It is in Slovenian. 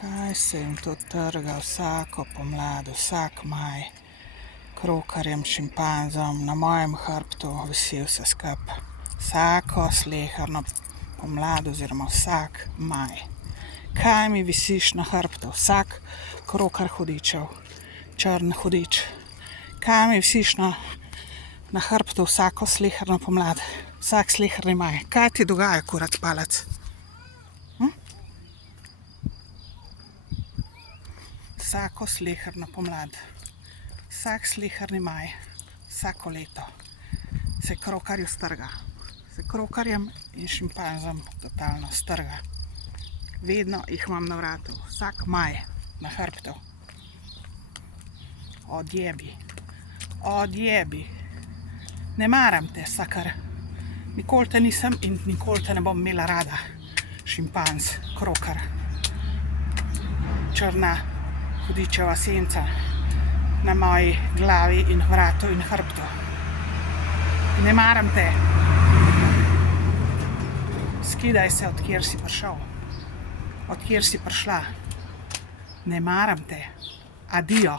Kaj se jim to trga vsako pomlad, vsak maj, krokarjem, šimpanzom, na mojem hrbtu visi vse skupaj. Vsako sleherno pomlad oziroma vsak maj. Kaj mi visiš na hrbtu, vsak krokar hudičev, črn hudič. Kaj mi visiš na hrbtu vsako sleherno pomlad, vsak sleherni maj. Kaj ti dogaja, kurac palec? Vsako sleherno pomlad, vsak sleherni maj, vsako leto se krokarju strga. Se krokarjem in šimpanzom totalno strga. Vedno jih imam na vratu, vsak maj na hrbtu. Odjebi, odjebi. Ne maram te, sakar. Nikoli te nisem in nikoli te ne bom imela rada. Šimpanz, krokar. Črna hudičeva senca na moji glavi in vratu in hrbtu. Ne maram te. Skidaj se, od kjer si prišel. Od kjer si prišla. Ne maram te. Adijo.